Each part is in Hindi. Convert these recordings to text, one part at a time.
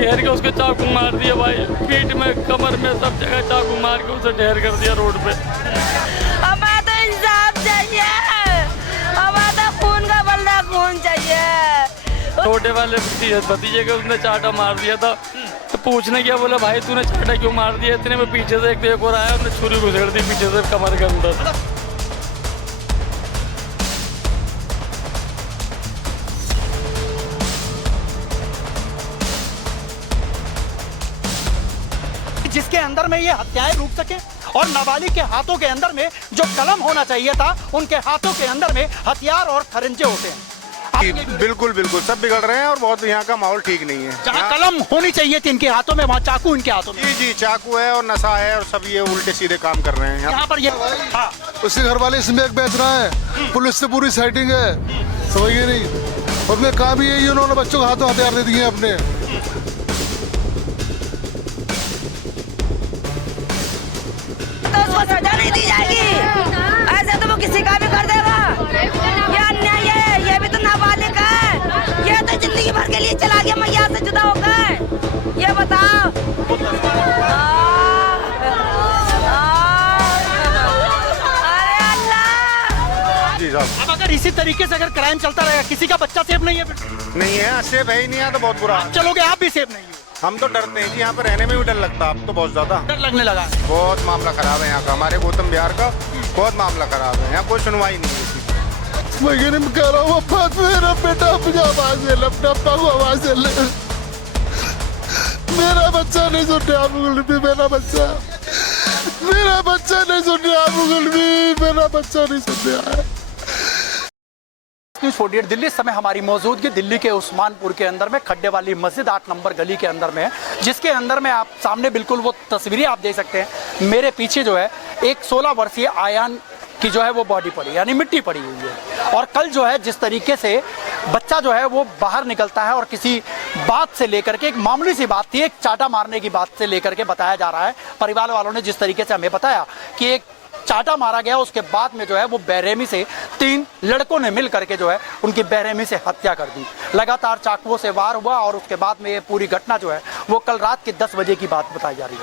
घेर के उसके चाकू मार दिया भाई, पीठ में, कमर में, सब जगह चाकू मार के उसे ढेर कर दिया रोड पे। हमें तो इंसाफ चाहिए, हमें तो खून का बदला खून चाहिए। छोटे वाले भतीजे के उसने चाटा मार दिया था, तो पूछने गया, बोला भाई तूने चाटा क्यों मार दिया? इतने में पीछे से एक और आया, उसने छुरी घुसेड़ दी पीछे से कमर के अंदर। जिसके अंदर में ये हत्याएं रुक सके और नाबालिग के हाथों के अंदर में जो कलम होना चाहिए था, उनके हाथों के अंदर में हथियार और खरिंजे होते हैं। बिल्कुल बिल्कुल सब बिगड़ रहे हैं और बहुत यहाँ का माहौल ठीक नहीं है। जहाँ कलम होनी चाहिए थी इनके हाथों में, वहाँ चाकू इनके हाथों में। जी जी, चाकू है और नशा है और सब ये उल्टे सीधे काम कर रहे हैं यहाँ पर। ये हाँ, उसके घर वाले स्मैक बेच रहा है, पुलिस से पूरी सेटिंग है, समझिए नहीं। और मैं काम यही, उन्होंने बच्चों को हाथों हथियार दे दिए अपने। तो उसको सजा नहीं दी जाएगी, ऐसे तो वो किसी का भी कर देगा। ये अन्याय है, ये भी तो नाबालिग है, ये तो जिंदगी भर के लिए चला गया मैया से जुदा होकर। ये बताओ। अरे अल्लाह। जी साहब। अब अगर इसी तरीके से अगर क्राइम चलता रहेगा, किसी का बच्चा सेफ नहीं है फिर? नहीं है, सेफ है ही नहीं है, तो बहुत बुरा। आप चलोगे, आप भी सेफ नहीं हो। हम तो डरते हैं जी, यहाँ पे रहने में भी डर लगता है अब तो बहुत ज्यादा। डर लगने लगा है। बहुत मामला खराब है यहाँ का, हमारे गौतम बिहार का बहुत मामला खराब है, यहाँ कोई सुनवाई नहीं है। मैं कह रहा हूँ बात, मेरा बेटा मुझे आवाज ले, अपने अब्बा को आवाज ले। मेरा बच्चा नहीं सुन रहा मुगल भी, मेरा बच्चा नहीं सुन रहा मुगल भी, मेरा बच्चा नहीं सुन रहा है। न्यूज़ 48 दिल्ली। इस समय हमारी मौजूदगी दिल्ली के उस्मानपुर के अंदर में खड्डे वाली मस्जिद 8 नंबर गली के अंदर में है, जिसके अंदर में आप सामने बिल्कुल वो तस्वीरें आप देख सकते हैं। मेरे पीछे जो है एक 16 वर्षीय आयान की जो है वो बॉडी पड़ी, यानी मिट्टी पड़ी हुई है। और कल जो है जिस तरीके से बच्चा जो है वो बाहर निकलता है और किसी बात से लेकर के, एक मामूली सी बात थी, एक चाटा मारने की बात से लेकर के बताया जा रहा है, परिवार वालों ने जिस तरीके से हमें बताया कि एक चाटा मारा गया, उसके बाद में जो है वो बेरहमी से 3 लड़कों ने मिल करके जो है उनकी बेरहमी से हत्या कर दी। लगातार चाकुओं से वार हुआ और उसके बाद में ये पूरी घटना जो है वो कल रात के 10 बजे की बात बताई जा रही है।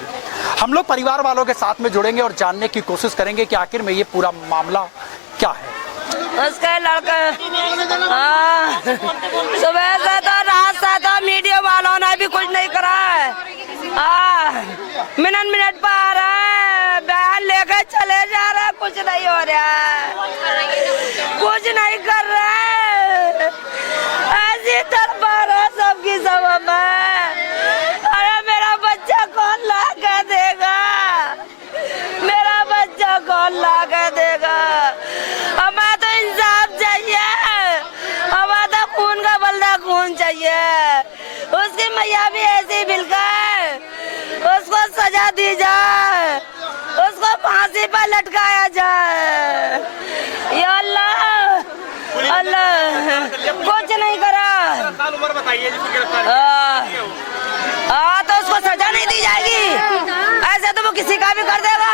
हम लोग परिवार वालों के साथ में जुड़ेंगे और जानने की कोशिश करेंगे कि आखिर में ये पूरा मामला क्या है। उसका लड़का सुबह से तो रात से तो मीडिया वालों ने भी कुछ नहीं करा है, मिनट पर आ रहा है, बयान लेकर चले जा रहा है, कुछ नहीं हो रहा है, कुछ नहीं कर रहा है, ऐसी तरफा रहा सबकी सब में। अरे मेरा बच्चा कौन ला के देगा, मेरा बच्चा कौन ला के देगा? हमें तो इंसाफ चाहिए, हमें तो खून का बदला खून चाहिए। उसकी मैया भी ऐसी बिल्कुल, उसको सजा दी जाए, उसको फांसी पर लटकाया जाए। या अल्लाह, अल्लाह कुछ नहीं करा। उम्र बताइए तो उसको सजा नहीं दी जाएगी, ऐसे तो वो किसी का भी कर देगा।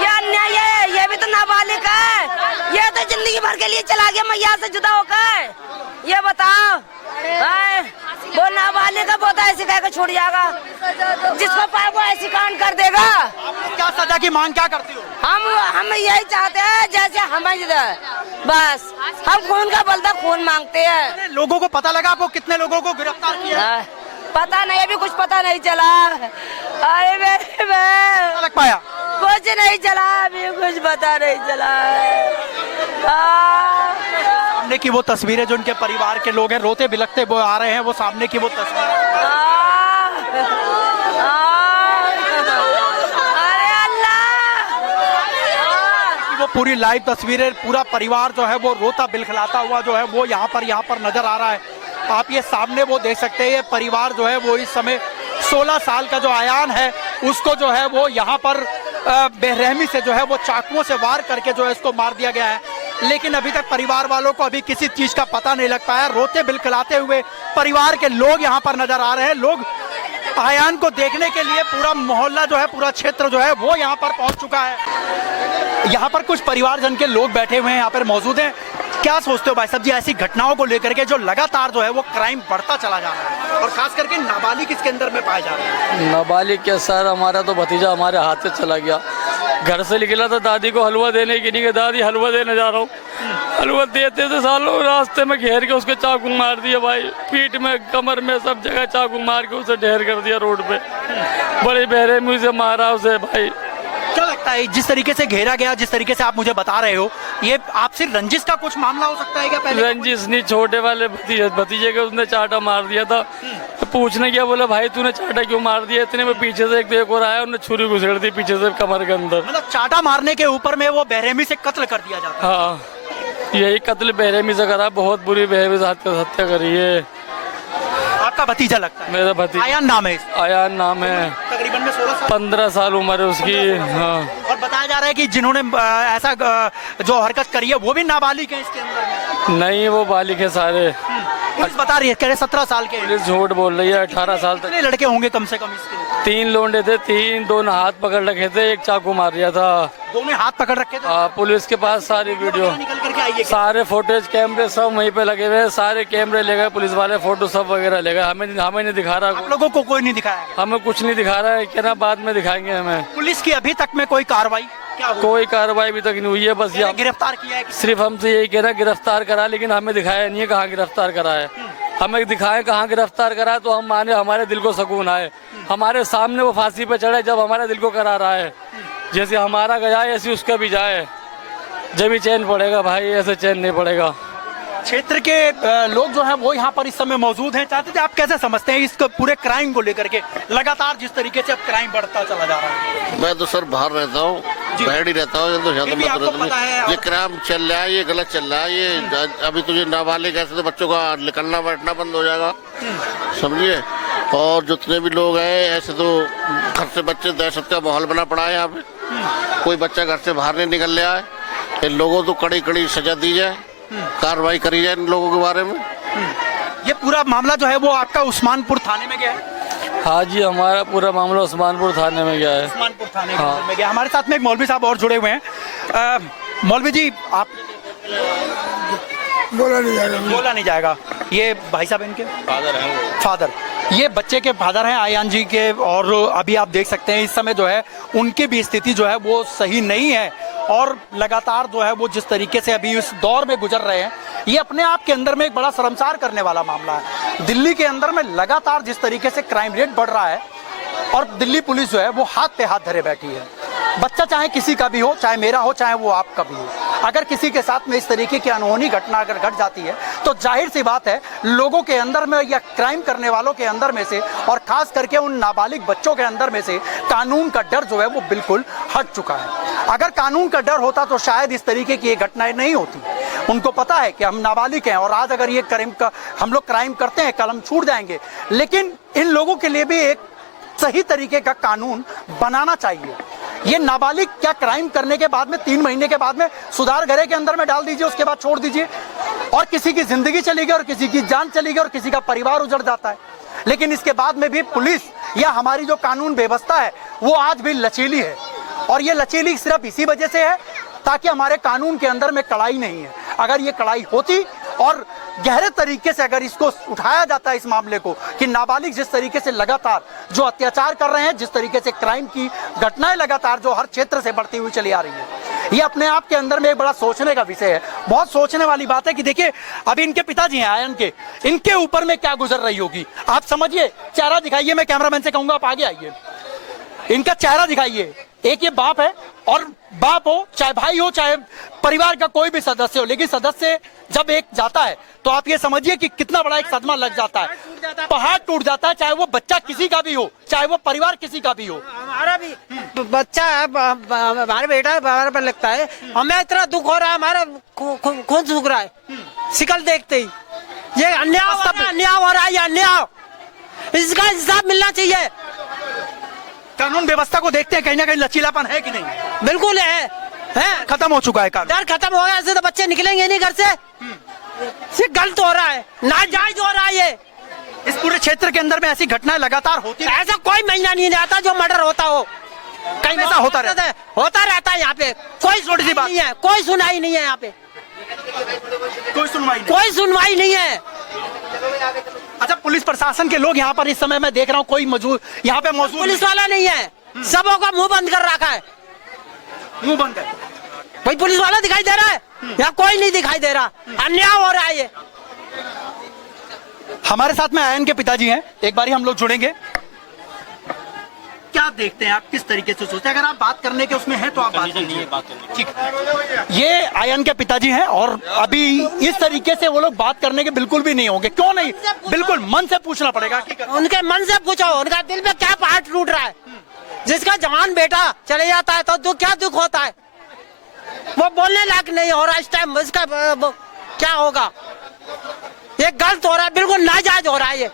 ये अन्याय है, ये भी तो नाबालिग है, ये तो जिंदगी भर के लिए चला गया मैया से जुदा होकर। ये बताओ, वो नाबालिग का बोता ऐसी कह के छोड़ जाएगा, जिसको पाए वो ऐसी कांड कर देगा। क्या सजा की मांग क्या करती हो? हम यही चाहते हैं जैसे हमें बस, हम खून का बदला खून मांगते हैं। लोगों को पता लगा आपको कितने लोगों को गिरफ्तार किया? पता नहीं, अभी कुछ पता नहीं चला। अरे मैं लग पाया कुछ नहीं चला, अभी कुछ पता नहीं चला। सामने की वो तस्वीरें जो उनके परिवार के लोग हैं रोते बिलखते वो आ रहे हैं, वो सामने की वो तस्वीर। अरे अल्लाह, वो पूरी लाइव तस्वीरें, पूरा परिवार जो है वो रोता बिलखलाता हुआ जो है वो यहाँ पर नजर आ रहा है। आप ये सामने वो देख सकते हैं, ये परिवार जो है वो इस समय 16 साल का जो आयान है उसको जो है वो यहाँ पर बेरहमी से जो है वो चाकुओं से वार करके जो है इसको मार दिया गया है। लेकिन अभी तक परिवार वालों को अभी किसी चीज का पता नहीं लग पाया। रोते बिलखलाते हुए परिवार के लोग यहाँ पर नजर आ रहे हैं। लोग आयान को देखने के लिए पूरा मोहल्ला जो है, पूरा क्षेत्र जो है वो यहाँ पर पहुंच चुका है। यहाँ पर कुछ परिवारजन के लोग बैठे हुए हैं, यहाँ पर मौजूद हैं। क्या सोचते हो भाई साहब जी ऐसी घटनाओं को लेकर के जो लगातार जो है वो क्राइम बढ़ता चला जा रहा है और खास करके नाबालिग इसके अंदर में पाए जा रहे हैं? नाबालिग क्या सर, हमारा तो भतीजा हमारे हाथ से चला गया। घर से निकला था दादी को हलवा देने की, नहीं कि दादी हलवा देने जा रहा हूँ। हलवा देते थे सालों, रास्ते में घेर के उसके चाकू मार दिया भाई, पीठ में कमर में सब जगह चाकू मार के उसे ढेर कर दिया रोड पे। बड़े बेरहमी से मारा उसे भाई। क्या लगता है जिस तरीके से घेरा गया, जिस तरीके से आप मुझे बता रहे हो, ये आपसे रंजिश का कुछ मामला हो सकता है क्या? पहले रंजिश नहीं, छोटे वाले भतीजे के उसने चाटा मार दिया था। तो पूछने गया, बोला भाई तूने चाटा क्यों मार दिया? इतने में पीछे से एक और आया, उन्होंने छुरी घुसेड़ दी पीछे से कमर के अंदर। मतलब चाटा मारने के ऊपर में वो बेरहमी से कत्ल कर दिया जाता है। हाँ, यही कत्ल बेरहमी से करा, बहुत बुरी बेरहमी से हत्या करी है। आपका भतीजा लगता है? मेरा भतीजा आयान नाम है इसका। आयान नाम है, तकरीबन में 16 साल 15 साल उम्र है उसकी। हाँ, और बताया जा रहा है कि जिन्होंने ऐसा जो हरकत करी है वो भी नाबालिग है इसके अंदर में। नहीं वो बालिग है सारे। पुलिस बता रही है कह रहे 17 साल के। पुलिस झूठ बोल रही है, 18 साल तक। कितने लड़के होंगे कम से कम इसके? 3 लोंडे थे, 3 दोनों हाथ पकड़ रखे थे, एक चाकू मार दिया था। दोनों हाथ पकड़ रखे थे? पुलिस के पास सारी वीडियो, निकल करके आई है क्या? सारे फुटेज कैमरे सब वहीं पे लगे हुए, सारे कैमरे ले गए पुलिस वाले, फोटो सब वगैरह ले गए। हमें नहीं दिखा रहा, आप लोगों को कोई नहीं दिखाया? हमें कुछ नहीं दिखा रहा है, कहना बाद में दिखाएंगे हमें। पुलिस की अभी तक में कोई कार्रवाई क्या हुई? कोई कार्रवाई अभी तक नहीं हुई है, बस ये गिरफ्तार किया है? सिर्फ हमसे यही कह रहा गिरफ्तार करा, लेकिन हमें दिखाया नहीं है कहाँ गिरफ्तार करा है। हमें दिखाए कहाँ गिरफ्तार करा है तो हम माने, हमारे दिल को सुकून आए। हमारे सामने वो फांसी पे चढ़े जब हमारे दिल को करा रहा है, जैसे हमारा गया ऐसे उसका भी जाए, जब भी चैन पड़ेगा भाई, ऐसे चैन नहीं पड़ेगा। क्षेत्र के लोग जो हैं वो यहाँ पर इस समय मौजूद हैं। चाहते थे आप कैसे समझते हैं इस पूरे क्राइम को लेकर के, लगातार जिस तरीके से अब क्राइम बढ़ता चला जा रहा है? मैं तो सर बाहर रहता हूँ, बाहर ही रहता हूँ, तो फिर भी आपको पता है ये क्राइम चल रहा है, ये गलत चल रहा है। ये अभी तुझे नाबालिग ऐसे तो बच्चों का निकलना बैठना बंद हो जाएगा, समझिए। और जितने भी लोग हैं ऐसे तो घर से बच्चे दहशत का माहौल बना पड़ा है यहाँ पे, कोई बच्चा घर से बाहर नहीं निकल रहा है। इन लोगों को कड़ी कड़ी सजा दी जाए, कार्रवाई करी जाए इन लोगों के बारे में। ये पूरा मामला जो है वो आपका उस्मानपुर थाने में गया है? हाँ जी, हमारा पूरा मामला उस्मानपुर थाने में गया है। उस्मानपुर थाने के अंदर में गया। हमारे साथ में एक मौलवी साहब और जुड़े हुए हैं। मौलवी जी, आप बोला नहीं जाएगा। ये भाई साहब इनके फादर हैं। फादर, ये बच्चे के फादर हैं आयान जी के। और अभी आप देख सकते हैं इस समय जो है उनकी भी स्थिति जो है वो सही नहीं है, और लगातार जो है वो जिस तरीके से अभी इस दौर में गुजर रहे हैं, ये अपने आप के अंदर में एक बड़ा शर्मसार करने वाला मामला है। दिल्ली के अंदर में लगातार जिस तरीके से क्राइम रेट बढ़ रहा है और दिल्ली पुलिस जो है वो हाथ पे हाथ धरे बैठी है। बच्चा चाहे किसी का भी हो, चाहे मेरा हो, चाहे वो आपका भी हो, अगर किसी के साथ में इस तरीके की अनहोनी घटना अगर घट जाती है तो जाहिर सी बात है लोगों के अंदर में या क्राइम करने वालों के अंदर में से, और खास करके उन नाबालिग बच्चों के अंदर में से कानून का डर जो है वो बिल्कुल हट चुका है। अगर कानून का डर होता तो शायद इस तरीके की ये घटनाएं नहीं होती। उनको पता है कि हम नाबालिग हैं और आज अगर ये हम लोग क्राइम करते हैं, कल हम छूट जाएंगे। लेकिन इन लोगों के लिए भी एक सही तरीके का कानून बनाना चाहिए। ये नाबालिग क्या क्राइम करने के बाद में 3 महीने के बाद में सुधार गृह के अंदर में डाल दीजिए, उसके बाद छोड़ दीजिए, और किसी की जिंदगी चली गई और किसी की जान चली गई और किसी का परिवार उजड़ जाता है। लेकिन इसके बाद में भी पुलिस या हमारी जो कानून व्यवस्था है वो आज भी लचीली है, और ये लचीली सिर्फ इसी वजह से है ताकि हमारे कानून के अंदर में कड़ाई नहीं है। अगर ये कड़ाई होती और गहरे तरीके से अगर इसको उठाया जाता है इस मामले को, कि नाबालिग जिस तरीके से लगातार जो अत्याचार कर रहे हैं, जिस तरीके से क्राइम की घटनाएं लगातार जो हर क्षेत्र से बढ़ती हुई चली आ रही है, ये अपने आप के अंदर में एक बड़ा सोचने का विषय है। बहुत सोचने वाली बात है कि देखिए अभी इनके पिताजी हैं आयन के, इनके ऊपर में क्या गुजर रही होगी। आप समझिए, चेहरा दिखाइए, मैं कैमरामैन से कहूंगा आप आगे आइए, इनका चेहरा दिखाइए। एक ये बाप है, और बाप हो चाहे भाई हो चाहे परिवार का कोई भी सदस्य हो, लेकिन सदस्य जब एक जाता है तो आप ये समझिए कि कितना बड़ा एक सदमा लग जाता है, पहाड़ टूट जाता है, चाहे वो बच्चा किसी का भी हो, चाहे वो परिवार किसी का भी हो। हमारा भी बच्चा है, हमारे बेटा हमारे पर लगता है, हमें इतना दुख हो रहा है, हमारा खून सूख रहा है शिकल देखते ही। ये अन्याय हो रहा है, ये अन्याय, इसका हिसाब मिलना चाहिए। कानून व्यवस्था को देखते हैं कहीं ना कहीं लचीलापन है कि नहीं? बिल्कुल है, खत्म हो चुका है कानून, डर खत्म हो गया। ऐसे तो बच्चे निकलेंगे नहीं घर से। ये गलत हो रहा है, नाजायज हो रहा है। ये इस पूरे क्षेत्र के अंदर में ऐसी घटनाएं लगातार होती है। ऐसा कोई महीना नहीं आता जो मर्डर होता हो, कहीं ऐसा होता रहता है यहाँ पे। कोई छोटी सी बात नहीं है, कोई सुनाई नहीं है यहाँ पे। कोई सुनवाई नहीं। कोई सुनवाई नहीं है। अच्छा, पुलिस प्रशासन के लोग यहाँ पर इस समय मैं देख रहा हूँ कोई मौजूद यहाँ पे मौजूद पुलिस वाला नहीं है, सबों का मुंह बंद कर रखा है। मुंह बंद है। भाई पुलिस वाला दिखाई दे रहा है? यहाँ कोई नहीं दिखाई दे रहा, अन्याय हो रहा है ये। हमारे साथ में आयन के पिताजी हैं, एक बारी हम लोग जुड़ेंगे। क्या देखते हैं आप, किस तरीके से सोचते हैं? अगर आप बात करने के उसमें हैं तो आप बात कीजिए। ठीक है, ये आयन के पिताजी हैं और अभी इस तरीके से वो लोग बात करने के बिल्कुल भी नहीं होंगे। क्यों नहीं? बिल्कुल मन से पूछना पड़ेगा। उनके मन से पूछो, उनका दिल में क्या पार्ट टूट रहा है? जिसका जवान बेटा चले जाता है तो दुख, क्या दुख होता है? वो बोलने लायक नहीं हो रहा इस टाइम। इसका क्या होगा? ये गलत हो रहा है, बिल्कुल नाजायज हो रहा है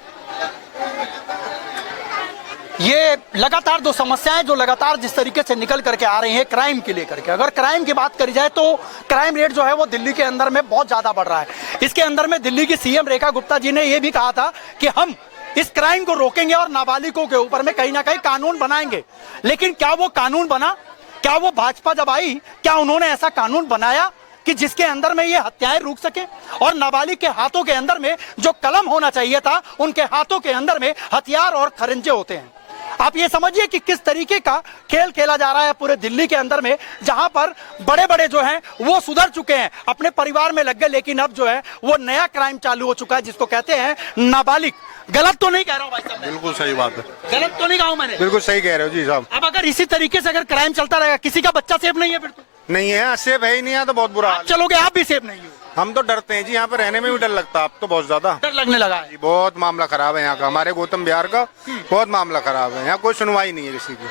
ये लगातार दो समस्याएं जो लगातार जिस तरीके से निकल करके आ रही हैं क्राइम के लेकर के। अगर क्राइम की बात करी जाए तो क्राइम रेट जो है वो दिल्ली के अंदर में बहुत ज्यादा बढ़ रहा है। इसके अंदर में दिल्ली की सीएम रेखा गुप्ता जी ने ये भी कहा था कि हम इस क्राइम को रोकेंगे और नाबालिगों के ऊपर में कहीं ना कहीं कानून बनाएंगे। लेकिन क्या वो कानून बना? क्या वो भाजपा जब आई, क्या उन्होंने ऐसा कानून बनाया कि जिसके अंदर में ये हत्याएं रुक सके? और नाबालिग के हाथों के अंदर में जो कलम होना चाहिए था, उनके हाथों के अंदर में हथियार और खरिंजे होते हैं। आप ये समझिए कि किस तरीके का खेल खेला जा रहा है पूरे दिल्ली के अंदर में, जहां पर बड़े बड़े जो हैं वो सुधर चुके हैं, अपने परिवार में लग गए, लेकिन अब जो है वो नया क्राइम चालू हो चुका है जिसको कहते हैं नाबालिग। गलत तो नहीं कह रहा हूं भाई साहब? बिल्कुल सही बात है। गलत तो नहीं कहा हूं मैंने? बिल्कुल सही कह रहे हो जी साहब। अब अगर इसी तरीके से अगर क्राइम चलता रहेगा, किसी का बच्चा सेफ नहीं है फिर तो? नहीं है, सेफ है ही नहीं है तो बहुत बुरा हाल है। चलोगे आप भी सेफ नहीं हो? हम तो डरते हैं जी, यहाँ पे रहने में भी डर लगता है अब तो बहुत ज्यादा। डर लगने लगा है। जी बहुत मामला खराब है यहाँ का, हमारे गौतम बिहार का बहुत मामला खराब है। यहाँ कोई सुनवाई नहीं है किसी की।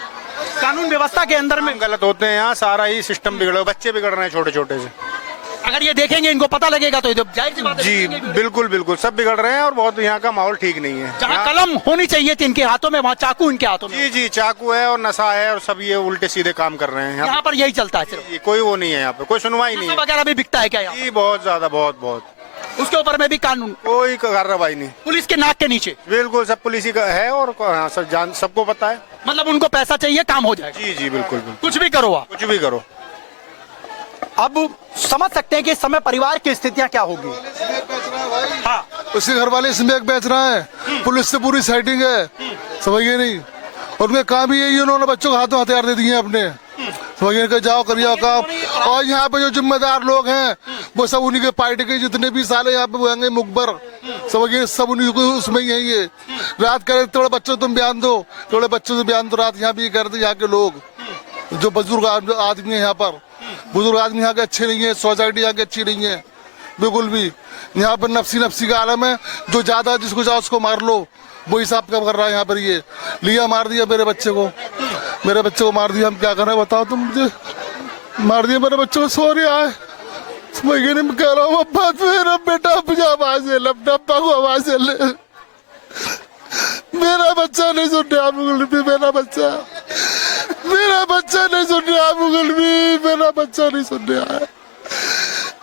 कानून व्यवस्था के अंदर में गलत होते हैं यहाँ, सारा ही सिस्टम बिगड़, बच्चे बिगड़ रहे हैं छोटे छोटे से। अगर ये देखेंगे, इनको पता लगेगा तो जाहिर सी बात है जी बिल्कुल बिल्कुल सब बिगड़ रहे हैं और बहुत यहाँ का माहौल ठीक नहीं है। जहाँ कलम होनी चाहिए थी इनके हाथों में, वहाँ चाकू इनके हाथों में। जी जी चाकू है और नशा है और सब ये उल्टे सीधे काम कर रहे हैं यहाँ पर यही चलता है सिर्फ। कोई वो नहीं है यहाँ पे, कोई सुनवाई नहीं है। वगैरह भी बिकता है क्या यहाँ? जी बहुत ज्यादा, बहुत बहुत। उसके ऊपर में भी कानून, कोई कार्रवाई नहीं, पुलिस के नाक के नीचे। बिल्कुल सब पुलिस ही का है और सब जान सबको पता है। मतलब उनको पैसा चाहिए, काम हो जाएगा। जी जी बिल्कुल बिल्कुल, कुछ भी करो आप, कुछ भी करो। अब समझ सकते हैं कि इस समय परिवार की स्थितियां क्या होगी। हाँ, उसके घर वाले स्मैक बेच रहा है, पुलिस से पूरी सेटिंग है, समझिए नहीं। और उनके काम ही यही, उन्होंने बच्चों को हाथों हथियार दे दिए अपने, समझिए कि जाओ करिए काम। और यहाँ पे जो जिम्मेदार लोग हैं वो सब उन्हीं के पार्टी के जितने भी साले यहाँ पे होंगे मुखबर, समझिए सब उन्हीं को उसमें ही है। ये रात करे थोड़े बच्चों तुम बयान दो, थोड़े बच्चों से बयान दो, रात यहाँ भी करते यहाँ के लोग जो बुजुर्ग आदमी है। यहाँ पर बुजुर्ग आदमी यहाँ के अच्छे नहीं है, सोसाइटी यहाँ की अच्छी नहीं है बिल्कुल भी। यहाँ पर नफसी का आलम है, जो ज्यादा जिसको चाहो उसको मार लो, वो हिसाब कम कर रहा है यहाँ पर। ये लिया मार दिया मेरे बच्चे को मार दिया, हम क्या करें बताओ तुम? मुझे मार दिया मेरे बच्चे को, सो रहा है, मैं कह रहा हूँ अब्बा मेरा बेटा आवाज ले, अब्बा को आवाज ले, मेरा बच्चा नहीं सुन रहा मुगल भी, मेरा बच्चा नहीं सुन रहा मुगल भी, मेरा बच्चा नहीं सुन रहा है,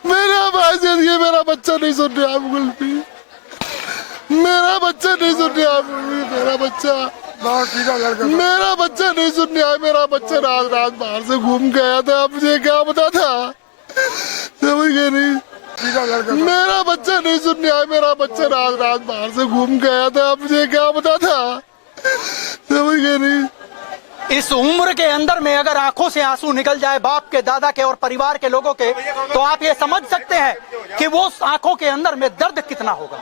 मेरा आवाज ये मेरा बच्चा नहीं सुन रहा मुगल भी, मेरा बच्चा नहीं सुन रहा, मेरा बच्चा नहीं सुन रहा। मेरा बच्चा रात बाहर से घूम गया था, मुझे क्या पता था, समझ गए नहीं? मेरा बच्चा नहीं सुन रहा, मेरा बच्चा रात बाहर से घूम गया था, मुझे क्या पता था, समझ गए नहीं? इस उम्र के अंदर में अगर आंखों से आंसू निकल जाए बाप के, दादा के और परिवार के लोगों के, तो आप ये समझ सकते हैं कि वो आंखों के अंदर में दर्द कितना होगा।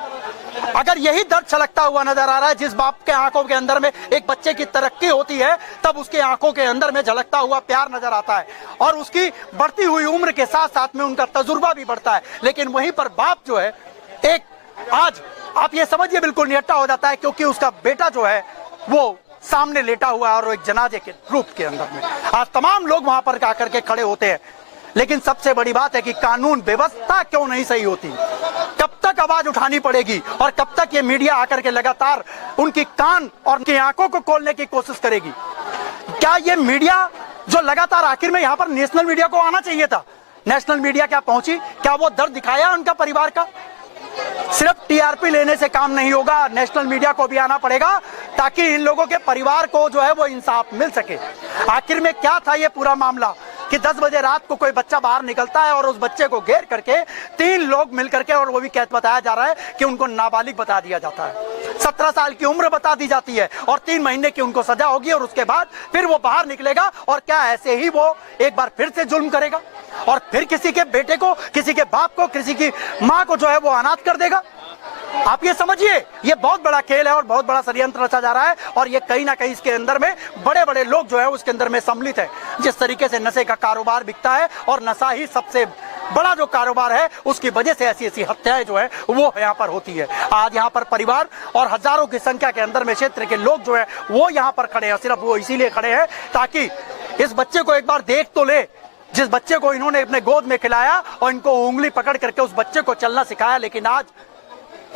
अगर यही दर्द छलकता हुआ नजर आ रहा है, जिस बाप के आंखों के अंदर में एक बच्चे की तरक्की होती है, तब उसके आंखों के अंदर में झलकता हुआ प्यार नजर आता है और उसकी बढ़ती हुई उम्र के साथ साथ में उनका तजुर्बा भी बढ़ता है। लेकिन वहीं पर बाप जो है, एक आज आप ये समझिए बिल्कुल निहत्था हो जाता है, क्योंकि उसका बेटा जो है वो सामने लेटा हुआ है और एक जनाजे के रूप के अंदर में। आज तमाम लोग वहां पर आकर के खड़े होते हैं, लेकिन सबसे बड़ी बात है कि कानून व्यवस्था क्यों नहीं सही होती? कब तक आवाज उठानी पड़ेगी और कब तक ये मीडिया आकर के लगातार उनकी कान और उनकी आंखों को खोलने की कोशिश करेगी? क्या ये मीडिया जो लगातार, आखिर में यहाँ पर नेशनल मीडिया को आना चाहिए था, नेशनल मीडिया क्या पहुंची? क्या वो दर्द दिखाया उनका परिवार का? सिर्फ टीआरपी लेने से काम नहीं होगा, नेशनल मीडिया को भी आना पड़ेगा ताकि इन लोगों के परिवार को जो है वो इंसाफ मिल सके। आखिर में क्या था ये पूरा मामला? कि 10 बजे रात को कोई बच्चा बाहर निकलता है और उस बच्चे को घेर करके 3 लोग मिल करके, और वो भी कैद बताया जा रहा है कि उनको नाबालिग बता दिया जाता है, 17 साल की उम्र बता दी जाती है और 3 महीने की उनको सजा होगी और उसके बाद फिर वो बाहर निकलेगा और क्या ऐसे ही वो एक बार फिर से जुल्म करेगा और फिर किसी के बेटे को, किसी के बाप को, किसी की मां को जो है वो अनाथ कर देगा। आप ये समझिए, ये बहुत बड़ा खेल है और बहुत बड़ा षड्यंत्र रचा जा रहा है और ये कहीं ना कहीं इसके अंदर में बड़े बड़े लोग जो है उसके अंदर में सम्मिलित है। जिस तरीके से नशे का कारोबार बिकता है और नशा ही सबसे बड़ा जो कारोबार है, उसकी वजह से ऐसी ऐसी हत्याएं जो है वो यहाँ पर होती है। आज यहाँ पर परिवार और हजारों की संख्या के अंदर में क्षेत्र के लोग जो है वो यहाँ पर खड़े हैं, सिर्फ वो इसीलिए खड़े हैं ताकि इस बच्चे को एक बार देख तो ले, जिस बच्चे को इन्होंने अपने गोद में खिलाया और इनको उंगली पकड़ करके उस बच्चे को चलना सिखाया, लेकिन आज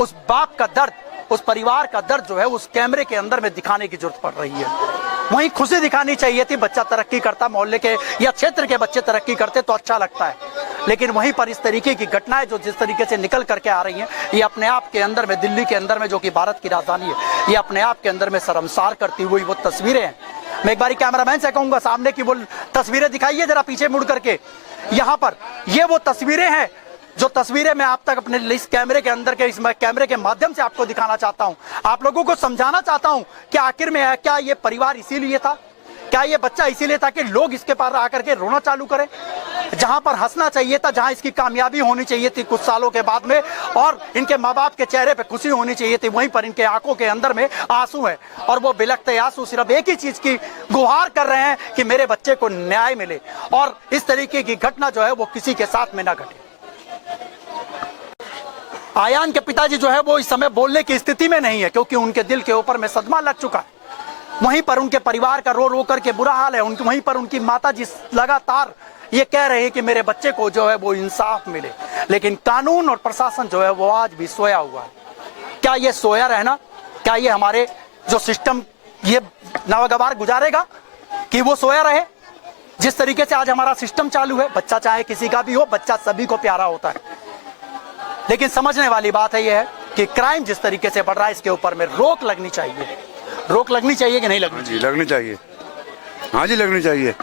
उस बाप का दर्द, उस परिवार का दर्द जो है उस कैमरे के अंदर में दिखाने की जरूरत पड़ रही है। वहीं खुशी दिखानी चाहिए थी, बच्चा तरक्की करता, मोहल्ले के या क्षेत्र के बच्चे तरक्की करते तो अच्छा लगता है, लेकिन वहीं पर इस तरीके की घटनाएं जो जिस तरीके से निकल करके आ रही हैं, ये अपने आप के अंदर में, दिल्ली के अंदर में जो कि भारत की राजधानी है, ये अपने आप के अंदर में शर्मसार करती हुई वो तस्वीरें हैं। मैं एक बारी कैमरामैन से कहूंगा सामने की वो तस्वीरें दिखाइए जरा पीछे मुड़ करके। यहाँ पर ये वो तस्वीरें हैं जो तस्वीरें मैं आप तक अपने इस कैमरे के अंदर के, इस कैमरे के माध्यम से आपको दिखाना चाहता हूं, आप लोगों को समझाना चाहता हूं कि आखिर में है क्या ये परिवार इसीलिए था, क्या ये बच्चा इसीलिए था कि लोग इसके पास आकर के रोना चालू करें, जहां पर हंसना चाहिए था, जहां इसकी कामयाबी होनी चाहिए थी कुछ सालों के बाद में और इनके माँ बाप के चेहरे पे खुशी होनी चाहिए थी, वहीं पर इनके आंखों के अंदर में आंसू है और वो बिलखते आंसू सिर्फ एक ही चीज की गुहार कर रहे हैं कि मेरे बच्चे को न्याय मिले और इस तरीके की घटना जो है वो किसी के साथ में ना घटे। आयान के पिताजी जो है वो इस समय बोलने की स्थिति में नहीं है क्योंकि उनके दिल के ऊपर में सदमा लग चुका है। वहीं पर उनके परिवार का रो रो करके बुरा हाल है, वहीं पर उनकी माता जी लगातार ये कह रहे हैं कि मेरे बच्चे को जो है वो इंसाफ मिले, लेकिन कानून और प्रशासन जो है वो आज भी सोया हुआ है। क्या ये सोया रहना, क्या ये हमारे जो सिस्टम ये नागवार गुजारेगा कि वो सोया रहे? जिस तरीके से आज हमारा सिस्टम चालू है, बच्चा चाहे किसी का भी हो, बच्चा सभी को प्यारा होता है, लेकिन समझने वाली बात है यह है कि क्राइम जिस तरीके से बढ़ रहा है इसके ऊपर में रोक लगनी चाहिए। रोक लगनी चाहिए कि नहीं लगनी चाहिए? लगनी चाहिए, हाँ जी लगनी चाहिए,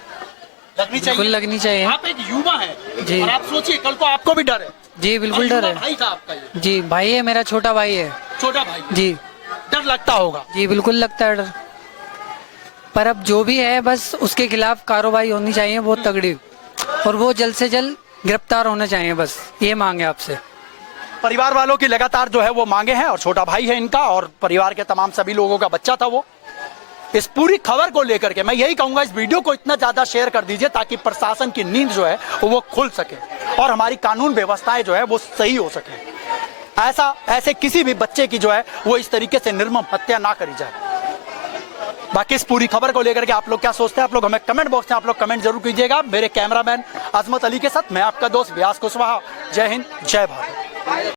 लगनी चाहिए, बिल्कुल लगनी चाहिए। आप एक युवा है जी। और आप सोचिए कल को आपको भी डर है। जी बिल्कुल डर है। भाई था आपका ये? जी भाई है, मेरा छोटा भाई है। छोटा भाई? जी डर लगता होगा। जी बिल्कुल लगता है डर, पर अब जो भी है बस उसके खिलाफ कार्रवाई होनी चाहिए बहुत तगड़ी और वो जल्द से जल्द गिरफ्तार होना चाहिए, बस ये मांगे आपसे। परिवार वालों की लगातार जो है वो मांगे हैं और छोटा भाई है इनका और परिवार के तमाम सभी लोगों का बच्चा था वो। इस पूरी खबर को लेकर के मैं यही कहूंगा इस वीडियो को इतना ज्यादा शेयर कर दीजिए ताकि प्रशासन की नींद जो है वो खुल सके और हमारी कानून व्यवस्थाएं जो है वो सही हो सके। ऐसे किसी भी बच्चे की जो है वो इस तरीके से निर्मम हत्या ना करी जाए। बाकी इस पूरी खबर को लेकर के आप लोग क्या सोचते हैं, आप लोग हमें कमेंट बॉक्स में आप लोग कमेंट जरूर कीजिएगा। मेरे कैमरामैन अजमत अली के साथ मैं आपका दोस्त व्यास कुशवाहा। जय हिंद, जय भारत।